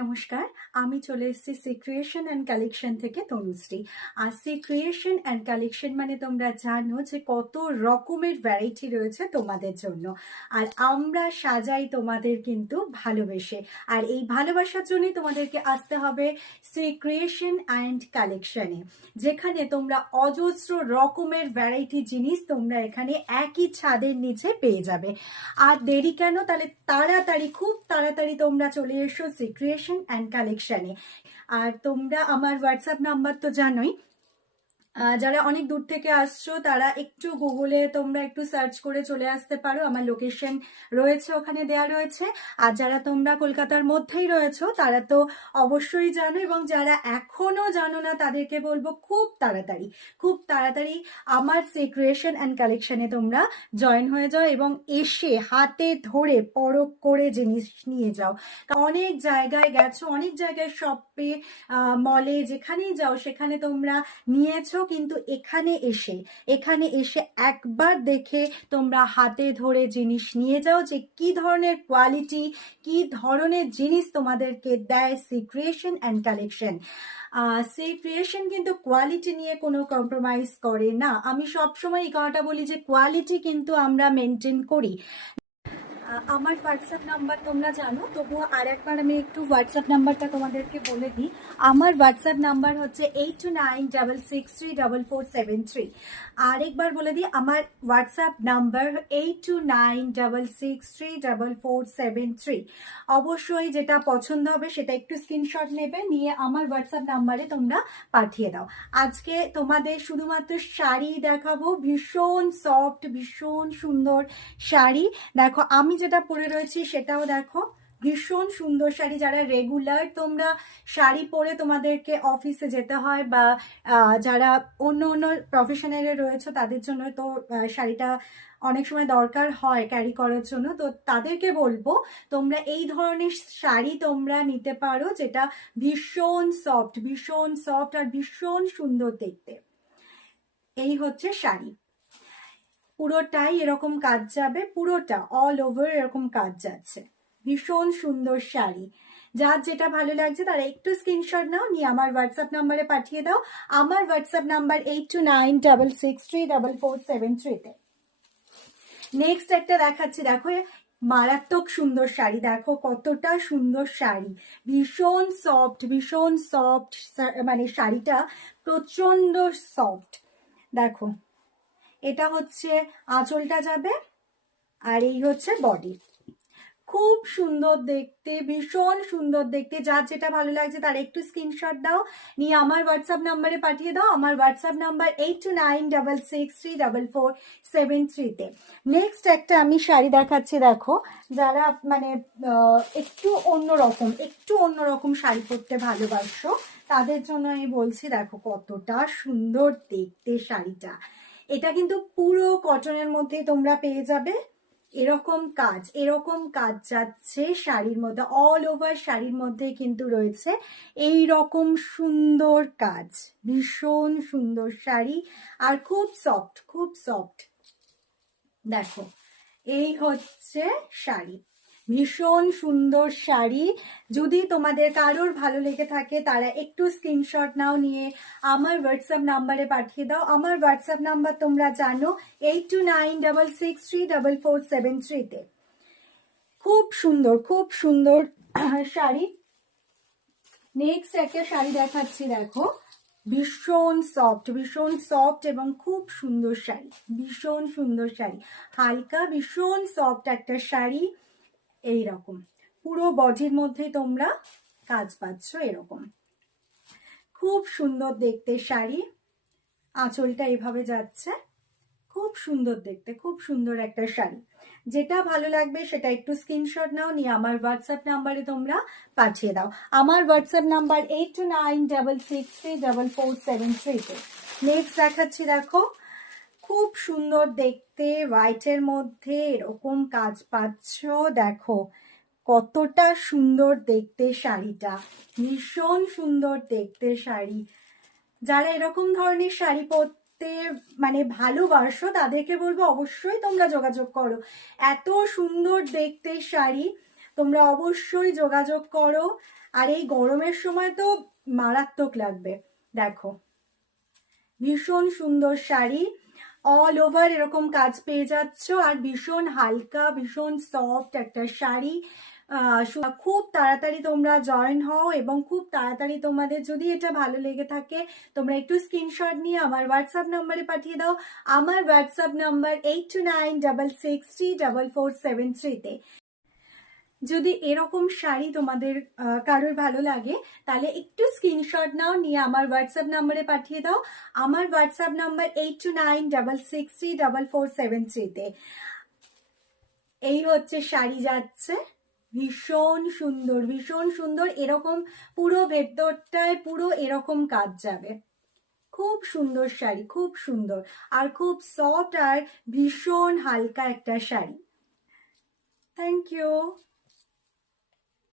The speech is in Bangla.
নমস্কার, আমি চলে এসেছি সি ক্রিয়েশন অ্যান্ড কালেকশন থেকে তনুশ্রী। আর সি ক্রিয়েশন অ্যান্ড কালেকশন মানে তোমরা জানো যে কত রকমের ভ্যারাইটি রয়েছে তোমাদের জন্য। আর আমরা সাজাই তোমাদের কিন্তু ভালোবেসে, আর এই ভালোবাসার জন্যই তোমাদেরকে আসতে হবে সি ক্রিয়েশন অ্যান্ড কালেকশনে, যেখানে তোমরা অজস্র রকমের ভ্যারাইটি জিনিস তোমরা এখানে একই ছাদের নিচে পেয়ে যাবে। আর দেরি কেন, তাহলে তাড়াতাড়ি, খুব তাড়াতাড়ি তোমরা চলে এসো সি ক্রিয়েশন অ্যান্ড কালেকশনে। আর তোমরা আমার হোয়াটসঅ্যাপ নাম্বার তো জানোই, যারা অনেক দূর থেকে আসছো তারা একটু গুগলে তোমরা একটু সার্চ করে চলে আসতে পারো, আমার লোকেশন রয়েছে ওখানে দেয়া রয়েছে। আর যারা তোমরা কলকাতার মধ্যেই রয়েছো তারা তো অবশ্যই জানো, এবং যারা এখনো জানো না তাদেরকে বলবো খুব তাড়াতাড়ি, খুব তাড়াতাড়ি আমার সি ক্রিয়েশন অ্যান্ড কালেকশনে তোমরা জয়েন হয়ে যাও এবং এসে হাতে ধরে পরখ করে জিনিস নিয়ে যাও। অনেক জায়গায় গেছো, অনেক জায়গায় শপে, মলে, যেখানেই যাও সেখানে তোমরা নিয়েছো, কিন্তু এখানে এসে একবার দেখে তোমরা হাতে ধরে জিনিস নিয়ে যাও যে কি ধরনের কোয়ালিটি, কি ধরনের জিনিস তোমাদেরকে দেয় Sea Creation and collection. Sea Creation কিন্তু কোয়ালিটি নিয়ে কোনো কম্প্রোমাইজ করে না। আমি সবসময় এই কথাটা বলি যে কোয়ালিটি কিন্তু আমরা মেনটেন করি। আমার হোয়াটসঅ্যাপ নাম্বার তোমরা জানো, তবুও আর একবার আমি একটু হোয়াটসঅ্যাপ নাম্বারটা তোমাদেরকে বলে দিই। আমার হোয়াটসঅ্যাপ নাম্বার হচ্ছে 82966447 আরেকবার বলে দিই, আমার হোয়াটসঅ্যাপ নাম্বার 82966447। অবশ্যই যেটা পছন্দ হবে সেটা একটু স্ক্রিনশট নেবে, নিয়ে আমার হোয়াটসঅ্যাপ নাম্বারে তোমরা পাঠিয়ে দাও। আজকে তোমাদের শুধুমাত্র শাড়ি দেখাবো, ভীষণ সফট, ভীষণ সুন্দর শাড়ি। দেখো আমি যেটা পরে রয়েছি সেটাও দেখো, ভীষণ সুন্দর শাড়ি। যারা রেগুলার তোমরা শাড়ি পরে তোমাদেরকে অফিসে যেতে হয়, বা যারা অন্য অন্য প্রফেশনালে রয়েছে তাদের জন্য তো শাড়িটা অনেক সময় দরকার হয় ক্যারি করার জন্য, তো তাদেরকে বলবো তোমরা এই ধরনের শাড়ি তোমরা নিতে পারো, যেটা ভীষণ সফট, ভীষণ সফট আর ভীষণ সুন্দর দেখতে। এই হচ্ছে শাড়ি, পুরোটাই এরকম কাজ যাবে, পুরোটা অল ওভার এরকম কাজ যাচ্ছে। ভীষণ সুন্দর শাড়ি। যার যেটা ভালো লাগছে তারা একটু স্ক্রিনশট নাও, নিয়ে আমার হোয়াটসঅ্যাপ নাম্বারে পাঠিয়ে দাও। আমার হোয়াটসঅ্যাপ নাম্বার 8296634473। নেক্সট একটা দেখাচ্ছি, দেখো মারাত্মক সুন্দর শাড়ি। দেখো কতটা সুন্দর শাড়ি, ভীষণ সফট, ভীষণ সফট, মানে শাড়িটা প্রচন্ড সফট। দেখো এটা হচ্ছে আঁচলটা যাবে, আর এই হচ্ছে বডি। খুব সুন্দর দেখতে, ভীষণ সুন্দর দেখতে। যার যেটা ভালো লাগছে তার একটু স্ক্রিনশট দাও, নিয়ে আমার হোয়াটসঅ্যাপ নাম্বারে পাঠিয়ে দাও। আমার হোয়াটসঅ্যাপ নাম্বার 8296634473। নেক্সট একটা আমি শাড়ি দেখাচ্ছি, দেখো যারা মানে একটু অন্যরকম শাড়ি পরতে ভালোবাসো তাদের জন্য আমি বলছি, দেখো কতটা সুন্দর দেখতে শাড়িটা। এটা কিন্তু পুরো কটনের মধ্যে তোমরা পেয়ে যাবে। এরকম কাজ যাচ্ছে শাড়ির মধ্যে, অল ওভার শাড়ির মধ্যে কিন্তু রয়েছে এই রকম সুন্দর কাজ। ভীষণ সুন্দর শাড়ি আর খুব সফট, খুব সফট। দেখো এই হচ্ছে শাড়ি, ভীষণ সুন্দর শাড়ি। যদি তোমাদের কারোর ভালো লেগে থাকে তারা একটু স্ক্রিনশট নাও, নিয়ে আমার হোয়াটসঅ্যাপ নাম্বারে পাঠিয়ে দাও। আমার হোয়াটসঅ্যাপ নাম্বার তোমরা জানো, 8296634473। খুব সুন্দর, খুব সুন্দর শাড়ি। নেক্সট একটা শাড়ি দেখাচ্ছি, দেখো ভীষণ সফট, ভীষণ সফট এবং খুব সুন্দর শাড়ি, ভীষণ সুন্দর শাড়ি। হালকা ভীষণ সফট একটা শাড়ি, এইরকম পুরো বডির মধ্যে তোমরা কাজ পাচ্ছ এরকম। খুব সুন্দর দেখতে শাড়ি, আঁচলটা এভাবে যাচ্ছে, খুব সুন্দর দেখতে, খুব সুন্দর একটা শাড়ি। যেটা ভালো লাগবে সেটা একটু স্ক্রিনশট নাও, নিয়ে আমার হোয়াটসঅ্যাপ নাম্বারে তোমরা পাঠিয়ে দাও। আমার হোয়াটসঅ্যাপ নাম্বার 8296634473। নেক্সট দেখাচ্ছি, দেখো খুব সুন্দর দেখতে, হোয়াইটের মধ্যে এরকম কাজ পাচ্ছ। দেখো কতটা সুন্দর দেখতে শাড়িটা, ভীষণ সুন্দর দেখতে শাড়ি। যারা এরকম ধরনের শাড়ি পরতে মানে ভালোবাসো তাদেরকে বলবো অবশ্যই তোমরা যোগাযোগ করো। এত সুন্দর দেখতে শাড়ি, তোমরা অবশ্যই যোগাযোগ করো। আর এই গরমের সময় তো মারাত্মক লাগবে। দেখো, ভীষণ সুন্দর শাড়ি, অল ওভার এরকম কাজ পেয়ে যাচ্ছ, আর ভীষণ হালকা, ভীষণ সফট একটা শাড়ি। খুব তাড়াতাড়ি তোমরা জয়েন হও, এবং খুব তাড়াতাড়ি তোমাদের যদি এটা ভালো লেগে থাকে তোমরা একটু স্ক্রিনশট নিয়ে আমার হোয়াটসঅ্যাপ নাম্বারে পাঠিয়ে দাও। আমার হোয়াটসঅ্যাপ নাম্বার 8296664473-তে। যদি এরকম শাড়ি তোমাদের কারোর ভালো লাগে তাহলে একটু স্ক্রিনশট নাও, নিয়ে আমার হোয়াটসঅ্যাপ নাম্বারে পাঠিয়ে দাও। আমার হোয়াটসঅ্যাপ নাম্বার 8296663473-তে। এই হচ্ছে শাড়ি যাচ্ছে, ভীষণ সুন্দর, ভীষণ সুন্দর। এরকম পুরো ভেতরটায় পুরো এরকম কাজ যাবে। খুব সুন্দর শাড়ি, খুব সুন্দর, আর খুব সফট আর ভীষণ হালকা একটা শাড়ি। Thank you.